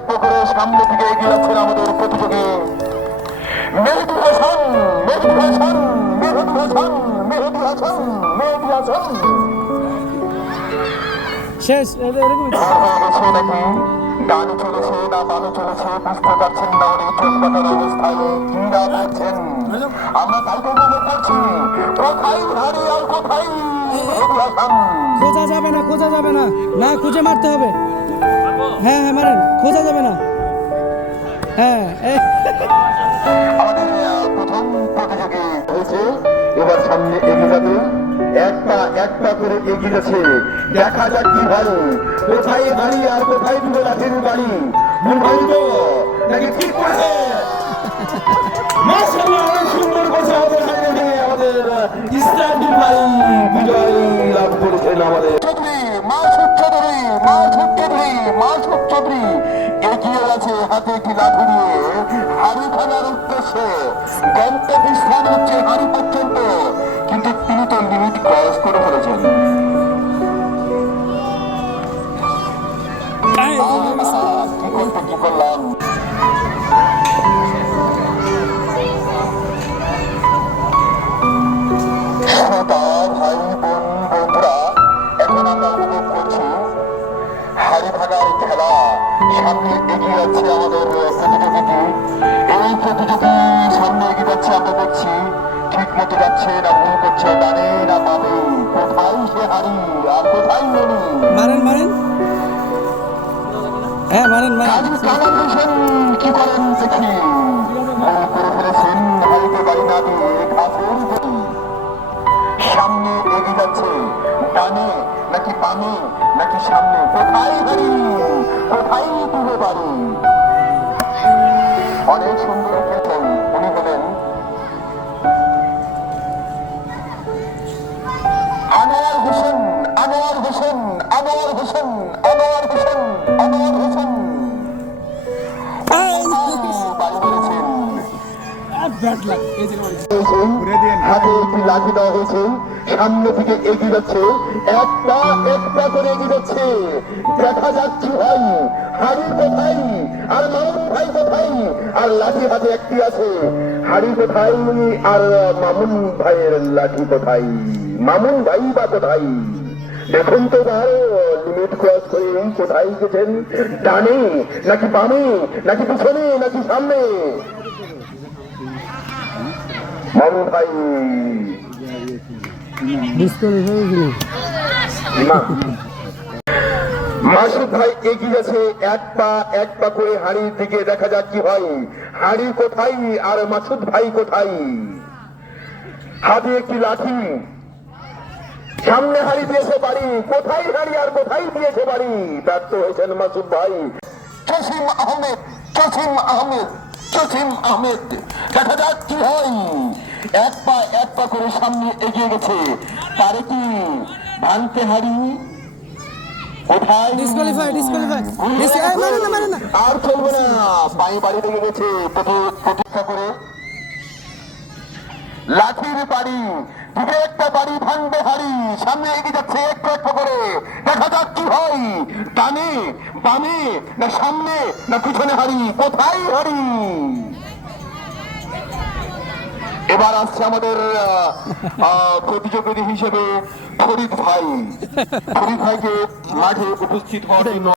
এক করে সামনে দিকে এগিয়ে যাচ্ছেন আমাদের প্রতিযোগী মেহেদী হাসান, মেহেদী হাসান, মেহেদী হাসান, মেহেদী হাসান, মেহেদী হাসান। শেষ এরকমই তো। হয়ে গেছে নাকি ডানে চলেছে না বামে চলেছে বুঝতে পারছেন না, উনি চোখ বাঁধার অবস্থায় কি না বলছেন। আমরা তাই তো মনে করছি কোথায় হারি আর কোথায় মেহেদী হাসান। খোঁজা যাবে না, খোঁজা যাবে না, না খুঁজে মারতে হবে। হ্যাঁ হ্যাঁ মারেন, খোঁজা যাবে না। হ্যাঁ আমাদের প্রথম প্রতিযোগী হয়েছে, এবার সামনে এগিয়ে যাবে, এক পা করে এগিয়ে যাচ্ছে। দেখা যাক কি ভালো, কোথায় হারি আর কোথায় দিবে লাঠির বাড়ি। মন ভালো তো নাকি ঠিক করেছে? মাশাআল্লাহ, অনেক সুন্দর করছে আমাদের হারিয়ে আমাদের ইসলামী ভাই বিজয় লাভ করেছেন। আমাদের চৌধুরী মাসুদ চৌধুরী, মাসুদ চৌধুরী, মাসুদ চৌধুরী এগিয়ে গেছে হাতে একটি লাঠি নিয়ে হাড়ি ভাঙার উদ্দেশ্যে। গন্তব্য স্থান হচ্ছে হাড়ি পর্যন্ত, কিন্তু তিনি তো লিমিট ক্রস করে ফেলেছেন। কি করলাম ভাই বোন বন্ধুরা, এখন আমরা উপভোগ করছি হাড়ি ভাঙার খেলা। সামনে এগিয়ে যাচ্ছে আমাদের প্রতিযোগীটি, এই প্রতিযোগী সামনে এগিয়ে যাচ্ছে, আমরা দেখছি ঠিক মতো যাচ্ছে না ভুল করছে, ডানে না বামে, কোথায় সে হাড়ি আর কোথায় মনি। মারেন মারেন, হ্যাঁ মারেন মারেন। কি করেন দেখি, করে ফেলেছেন হাড়িতে বাড়ি না দিয়ে ঘাসের গতি। সামনে এগিয়ে যাচ্ছে, ডানে নাকি বামে নাকি সামনে, কোথায় হারি কোথায় ডুবে বাড়ি। অনেক সুন্দর খেলছেন, উনি হলেন আনোয়ার হোসেন, আনোয়ার হোসেন, আনোয়ার হোসেন, আনোয়ার হোসেন, আনোয়ার হোসেন বাড়ি করেছেন। হাতে একটি লাঠি দেওয়া হয়েছে, সামনে থেকে এগিয়ে যাচ্ছে, এক পা করে এগিয়ে যাচ্ছে। দেখা যাচ্ছে ভাই হাড়ি কোথায় আর মামুন ভাই কোথায়, আর লাঠি হাতে একটি আছে। হাড়ি কোথায় আর মামুন ভাইয়ের লাঠি কোথায়, মামুন ভাই বা কোথায়? দেখুন তো ভালো, লিমিট ক্রস করে কোথায় গেছেন, ডানে নাকি বামে নাকি পিছনে নাকি সামনে। মামুন ভাই মাসুদ ভাই এগিয়ে গেছে, এক পা করে হাড়ির দিকে। দেখা যাক কি হয়, হাড়ি কোথায় আর মাসুদ ভাই কোথায়। হাতে একটি লাঠি, সামনে হাড়ি দিয়েছে বাড়ি, কোথায় হাড়ি আর কোথায় দিয়েছে বাড়ি। ব্যর্থ হয়েছেন মাসুদ ভাই। জসিম আহমেদ, জসিম আহমেদ, জসিম আহমেদ, দেখা যাক কি হয়। এক পা করে সামনে এগিয়ে গেছে, পারে কি ভাঙতে হাড়ি কোথায়? আর চলবে না, পায়ে বাড়ি লেগে গেছে। প্রতীক্ষা করে লাঠির বাড়ি, দিকে একটা বাড়ি ভাঙবে হাড়ি, সামনে এগিয়ে যাচ্ছে একটু করে। দেখা যাক কি হয়, ডানে বামে না সামনে না পিছনে হাড়ি, কোথায় হাড়ি। এবার আসছে আমাদের প্রতিযোগী হিসেবে ফরিদ ভাই। ফরিদ ভাইকে মাঠে উপস্থিত হওয়ার জন্য